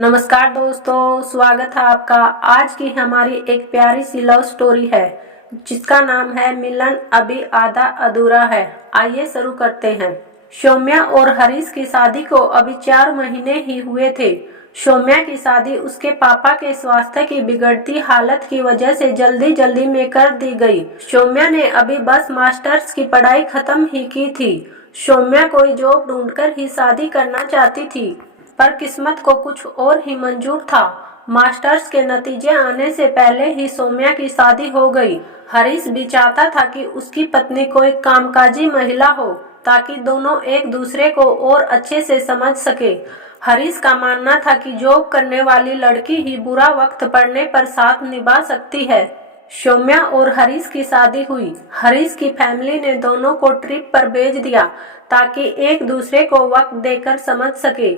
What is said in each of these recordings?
नमस्कार दोस्तों, स्वागत है आपका। आज की हमारी एक प्यारी सी लव स्टोरी है जिसका नाम है मिलन अभी आधा अधूरा है। आइए शुरू करते हैं। सौम्या और हरीश की शादी को अभी 4 महीने ही हुए थे। सौम्या की शादी उसके पापा के स्वास्थ्य की बिगड़ती हालत की वजह से जल्दी जल्दी में कर दी गई। सौम्या ने अभी बस मास्टर्स की पढ़ाई खत्म ही की थी। सौम्या कोई जॉब ढूंढकर ही शादी करना चाहती थी, पर किस्मत को कुछ और ही मंजूर था। मास्टर्स के नतीजे आने से पहले ही सौम्या की शादी हो गई। हरीश भी चाहता था कि उसकी पत्नी कोई कामकाजी महिला हो ताकि दोनों एक दूसरे को और अच्छे से समझ सके। हरीश का मानना था कि जॉब करने वाली लड़की ही बुरा वक्त पड़ने पर साथ निभा सकती है। सौम्या और हरीश की शादी हुई। हरीश की फैमिली ने दोनों को ट्रिप पर भेज दिया ताकि एक दूसरे को वक्त देकर समझ सके।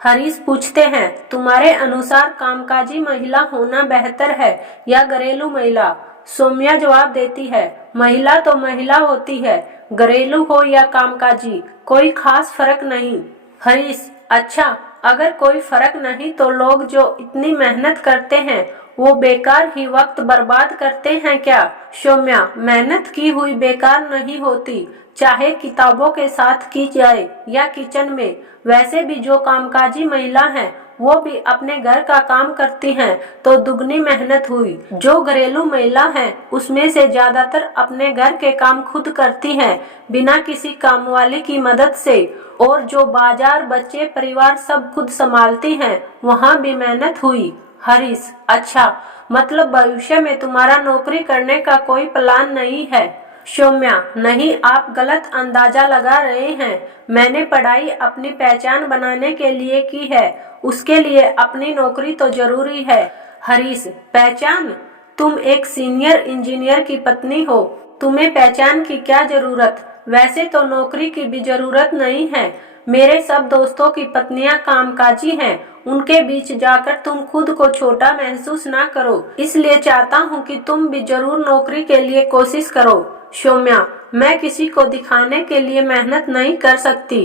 हरीश पूछते हैं, तुम्हारे अनुसार कामकाजी महिला होना बेहतर है या घरेलू महिला? सौम्या जवाब देती है, महिला तो महिला होती है, घरेलू हो या कामकाजी कोई खास फर्क नहीं। हरीश, अच्छा, अगर कोई फर्क नहीं तो लोग जो इतनी मेहनत करते हैं वो बेकार ही वक्त बर्बाद करते हैं क्या? सौम्या, मेहनत की हुई बेकार नहीं होती, चाहे किताबों के साथ की जाए या किचन में। वैसे भी जो कामकाजी महिला हैं वो भी अपने घर का काम करती हैं तो दुगनी मेहनत हुई। जो घरेलू महिला हैं उसमें से ज्यादातर अपने घर के काम खुद करती हैं बिना किसी कामवाली की मदद से, और जो बाजार, बच्चे, परिवार सब खुद संभालती हैं वहाँ भी मेहनत हुई। हरीश, अच्छा, मतलब भविष्य में तुम्हारा नौकरी करने का कोई प्लान नहीं है? सौम्या, नहीं, आप गलत अंदाजा लगा रहे हैं। मैंने पढ़ाई अपनी पहचान बनाने के लिए की है, उसके लिए अपनी नौकरी तो जरूरी है। हरीश, पहचान? तुम एक सीनियर इंजीनियर की पत्नी हो, तुम्हें पहचान की क्या जरूरत? वैसे तो नौकरी की भी जरूरत नहीं है। मेरे सब दोस्तों की पत्नियां कामकाजी हैं, उनके बीच जाकर तुम खुद को छोटा महसूस ना करो, इसलिए चाहता हूँ कि तुम भी जरूर नौकरी के लिए कोशिश करो। सौम्या, मैं किसी को दिखाने के लिए मेहनत नहीं कर सकती,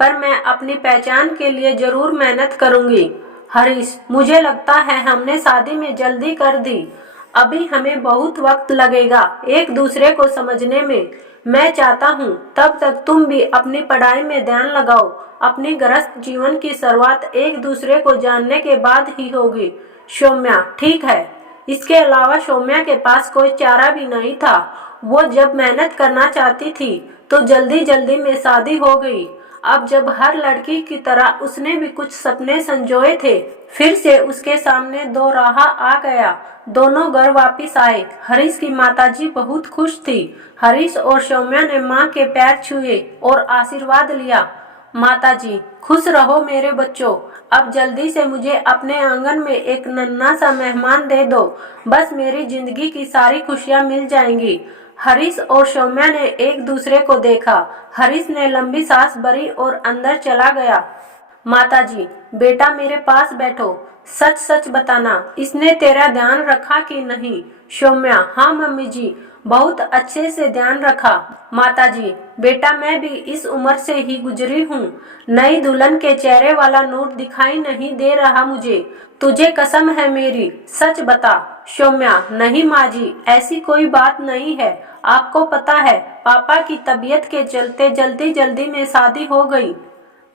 पर मैं अपनी पहचान के लिए जरूर मेहनत करूंगी। हरीश, मुझे लगता है हमने शादी में जल्दी कर दी। अभी हमें बहुत वक्त लगेगा एक दूसरे को समझने में। मैं चाहता हूँ तब तक तुम भी अपनी पढ़ाई में ध्यान लगाओ। अपनी गृहस्थ जीवन की शुरुआत एक दूसरे को जानने के बाद ही होगी। सौम्या, ठीक है। इसके अलावा सौम्या के पास कोई चारा भी नहीं था। वो जब मेहनत करना चाहती थी तो जल्दी जल्दी में शादी हो गई। अब जब हर लड़की की तरह उसने भी कुछ सपने संजोए थे, फिर से उसके सामने दो राह आ गया। दोनों घर वापिस आए। हरीश की माताजी बहुत खुश थी। हरीश और सौम्या ने माँ के पैर छुए और आशीर्वाद लिया। माताजी, खुश रहो मेरे बच्चों। अब जल्दी से मुझे अपने आंगन में एक नन्हा सा मेहमान दे दो, बस मेरी जिंदगी की सारी खुशियाँ मिल जाएंगी। हरीश और सौम्या ने एक दूसरे को देखा। हरीश ने लंबी सांस भरी और अंदर चला गया। माताजी, बेटा मेरे पास बैठो, सच सच बताना, इसने तेरा ध्यान रखा कि नहीं? सौम्या, हाँ मम्मी जी, बहुत अच्छे से ध्यान रखा। माताजी, बेटा मैं भी इस उम्र से ही गुजरी हूँ, नई दुल्हन के चेहरे वाला नूर दिखाई नहीं दे रहा मुझे। तुझे कसम है मेरी, सच बता। सौम्या, नहीं माँ जी, ऐसी कोई बात नहीं है। आपको पता है पापा की तबीयत के चलते जल्दी जल्दी में शादी हो गई।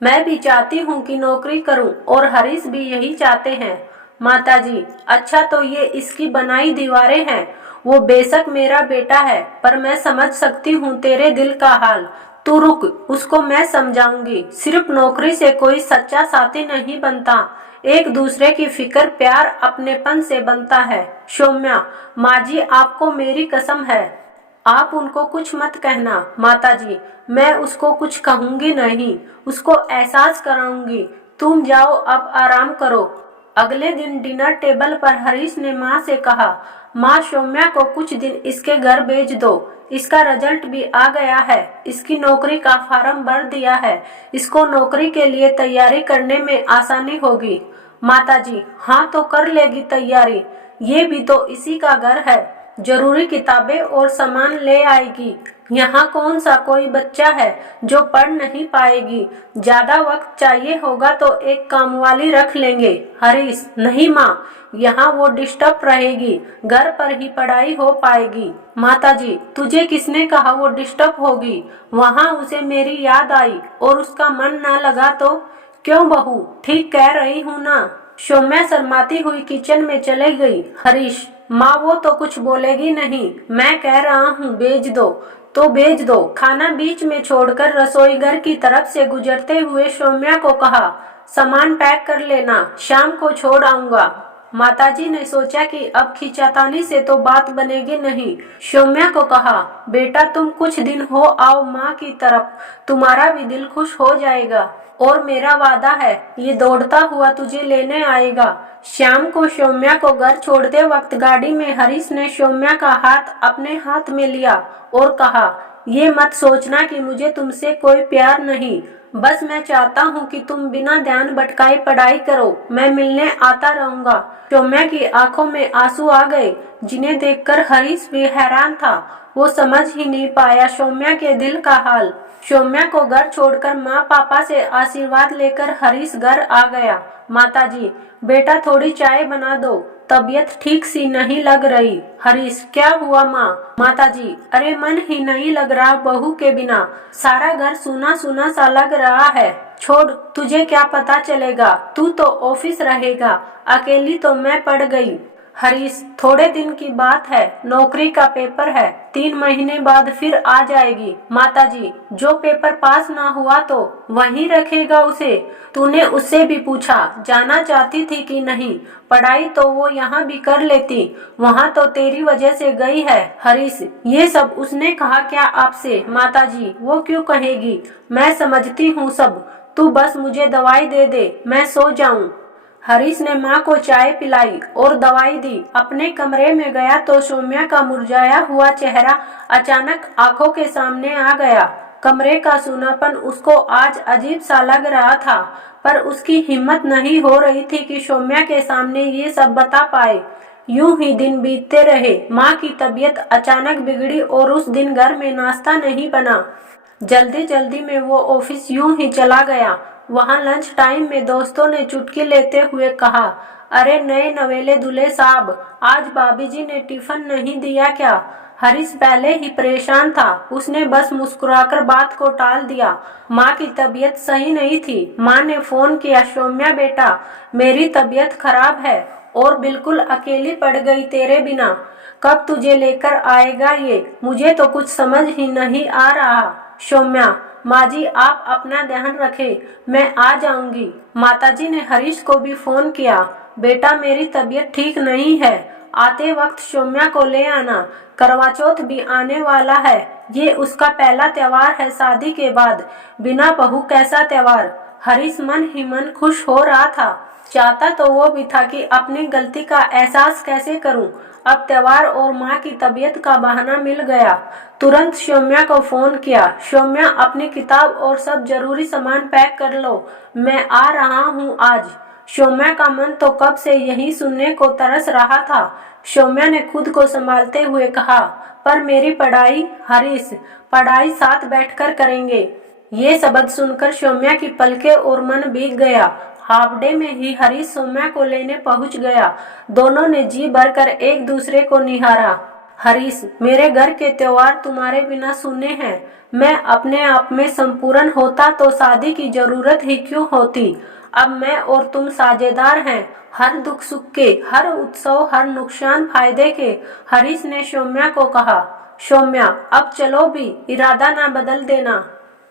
मैं भी चाहती हूँ कि नौकरी करूँ और हरीश भी यही चाहते हैं। माताजी, अच्छा, तो ये इसकी बनाई दीवारें हैं। वो बेशक मेरा बेटा है, पर मैं समझ सकती हूँ तेरे दिल का हाल। तू रुक, उसको मैं समझाऊंगी। सिर्फ नौकरी से कोई सच्चा साथी नहीं बनता, एक दूसरे की फिक्र, प्यार अपनेपन से बनता है। सौम्या, माँ जी, आपको मेरी कसम है, आप उनको कुछ मत कहना। माताजी, मैं उसको कुछ कहूंगी नहीं, उसको एहसास कराऊंगी। तुम जाओ, अब आराम करो। अगले दिन डिनर टेबल पर हरीश ने माँ से कहा, माँ, सौम्या को कुछ दिन इसके घर भेज दो, इसका रिजल्ट भी आ गया है, इसकी नौकरी का फार्म भर दिया है, इसको नौकरी के लिए तैयारी करने में आसानी होगी। माताजी, हाँ तो कर लेगी तैयारी, ये भी तो इसी का घर है, जरूरी किताबें और सामान ले आएगी। यहाँ कौन सा कोई बच्चा है जो पढ़ नहीं पाएगी। ज्यादा वक्त चाहिए होगा तो एक कामवाली रख लेंगे। हरीश, नहीं माँ, यहाँ वो डिस्टर्ब रहेगी, घर पर ही पढ़ाई हो पाएगी। माताजी, तुझे किसने कहा वो डिस्टर्ब होगी। वहाँ उसे मेरी याद आई और उसका मन ना लगा तो। क्यों बहू, ठीक कह रही हूँ ना। सौम्या शर्माती हुई किचन में चले गई। हरीश, माँ वो तो कुछ बोलेगी नहीं, मैं कह रहा हूँ भेज दो तो भेज दो। खाना बीच में छोड़कर रसोई घर की तरफ से गुजरते हुए सौम्या को कहा, सामान पैक कर लेना, शाम को छोड़ आऊंगा। माताजी ने सोचा कि अब खींचातानी से तो बात बनेगी नहीं। सौम्या को कहा, बेटा तुम कुछ दिन हो आओ माँ की तरफ, तुम्हारा भी दिल खुश हो जाएगा और मेरा वादा है ये दौड़ता हुआ तुझे लेने आएगा। शाम को सौम्या को घर छोड़ते वक्त गाड़ी में हरीश ने सौम्या का हाथ अपने हाथ में लिया और कहा, ये मत सोचना कि मुझे तुमसे कोई प्यार नहीं, बस मैं चाहता हूँ कि तुम बिना ध्यान भटकाए पढ़ाई करो, मैं मिलने आता रहूंगा। सौम्या की आंखों में आंसू आ गए, जिन्हें देखकर हरीश भी हैरान था। वो समझ ही नहीं पाया सौम्या के दिल का हाल। सौम्या को घर छोड़कर माँ पापा से आशीर्वाद लेकर हरीश घर आ गया। माताजी, बेटा थोड़ी चाय बना दो, तबीयत ठीक सी नहीं लग रही। हरीश, क्या हुआ माँ। माताजी, अरे मन ही नहीं लग रहा बहू के बिना, सारा घर सूना सूना सा लग रहा है। छोड़, तुझे क्या पता चलेगा, तू तो ऑफिस रहेगा, अकेली तो मैं पड़ गई। हरीश, थोड़े दिन की बात है, नौकरी का पेपर है, 3 महीने बाद फिर आ जाएगी। माताजी, जो पेपर पास ना हुआ तो वहीं रखेगा उसे। तूने उससे भी पूछा जाना चाहती थी कि नहीं, पढ़ाई तो वो यहाँ भी कर लेती, वहाँ तो तेरी वजह से गई है। हरीश, ये सब उसने कहा क्या आपसे। माताजी, वो क्यों कहेगी, मैं समझती हूँ सब, तू बस मुझे दवाई दे दे, मैं सो जाऊँ। हरीश ने माँ को चाय पिलाई और दवाई दी। अपने कमरे में गया तो सौम्या का मुरझाया हुआ चेहरा अचानक आंखों के सामने आ गया। कमरे का सूनापन उसको आज अजीब सा लग रहा था, पर उसकी हिम्मत नहीं हो रही थी कि सौम्या के सामने ये सब बता पाए। यूं ही दिन बीतते रहे। माँ की तबीयत अचानक बिगड़ी और उस दिन घर में नाश्ता नहीं बना। जल्दी जल्दी में वो ऑफिस यूं ही चला गया। वहाँ लंच टाइम में दोस्तों ने चुटकी लेते हुए कहा, अरे नए नवेले दूल्हे साहब, आज भाभी जी ने टिफिन नहीं दिया क्या। हरीश पहले ही परेशान था, उसने बस मुस्कुराकर बात को टाल दिया। माँ की तबीयत सही नहीं थी। माँ ने फोन किया, सौम्या बेटा, मेरी तबीयत खराब है और बिल्कुल अकेली पड़ गई तेरे बिना, कब तुझे लेकर आएगा ये, मुझे तो कुछ समझ ही नहीं आ रहा। सौम्या, माँ जी आप अपना ध्यान रखें, मैं आ जाऊंगी। माताजी ने हरीश को भी फोन किया, बेटा मेरी तबीयत ठीक नहीं है, आते वक्त सौम्या को ले आना, करवा चौथ भी आने वाला है, ये उसका पहला त्योहार है शादी के बाद, बिना बहू कैसा त्योहार। हरीश मन ही मन खुश हो रहा था, चाहता तो वो भी था कि अपनी गलती का एहसास कैसे करूं। अब त्योहार और माँ की तबीयत का बहाना मिल गया। तुरंत सौम्या को फोन किया, सौम्या अपनी किताब और सब जरूरी सामान पैक कर लो, मैं आ रहा हूँ आज। सौम्या का मन तो कब से यही सुनने को तरस रहा था। सौम्या ने खुद को संभालते हुए कहा, पर मेरी पढ़ाई। हरीश, पढ़ाई साथ बैठकर करेंगे। ये शब्द सुनकर सौम्या की पलकें और मन भीग गया। हाफ डे में ही हरीश सौम्या को लेने पहुंच गया। दोनों ने जी भरकर एक दूसरे को निहारा। हरीश, मेरे घर के त्योहार तुम्हारे बिना सूने हैं, मैं अपने आप में संपूर्ण होता तो शादी की जरूरत ही क्यों होती। अब मैं और तुम साझेदार हैं, हर दुख सुख के, हर उत्सव, हर नुकसान फायदे के। हरीश ने सौम्या को कहा। सौम्या, अब चलो भी, इरादा ना बदल देना।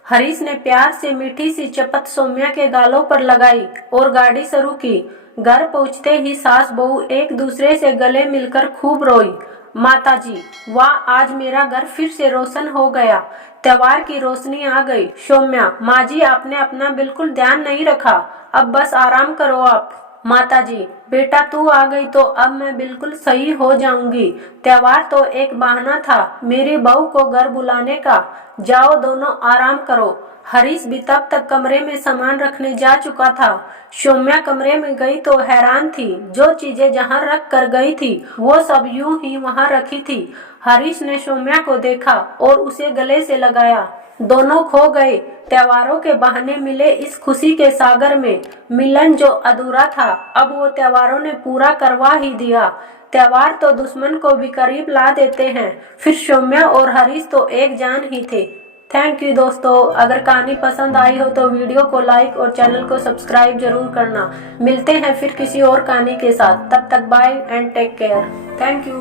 हरीश ने प्यार से मीठी सी चपत सौम्या के गालों पर लगाई और गाड़ी शुरू की। घर पहुंचते ही सास बहू एक दूसरे से गले मिलकर खूब रोई। माताजी, वाह, आज मेरा घर फिर से रोशन हो गया, त्योहार की रोशनी आ गई। सौम्या, माँ जी आपने अपना बिल्कुल ध्यान नहीं रखा, अब बस आराम करो आप। माताजी, बेटा तू आ गई तो अब मैं बिल्कुल सही हो जाऊंगी। त्योहार तो एक बहाना था मेरी बहू को घर बुलाने का। जाओ दोनों आराम करो। हरीश भी तब तक कमरे में सामान रखने जा चुका था। सौम्या कमरे में गई तो हैरान थी। जो चीजें जहां रख कर गई थी वो सब यूं ही वहां रखी थी। हरीश ने सौम्या को देखा और उसे गले से लगाया। दोनों खो गए। त्योहारों के बहाने मिले इस खुशी के सागर में मिलन जो अधूरा था अब वो त्योहारों ने पूरा करवा ही दिया। त्योहार तो दुश्मन को भी करीब ला देते हैं। फिर सौम्या और हरीश तो एक जान ही थे। थैंक यू दोस्तों। अगर कहानी पसंद आई हो तो वीडियो को लाइक और चैनल को सब्सक्राइब जरूर करना। मिलते हैं फिर किसी और कहानी के साथ। तब तक bye and take care. Thank you.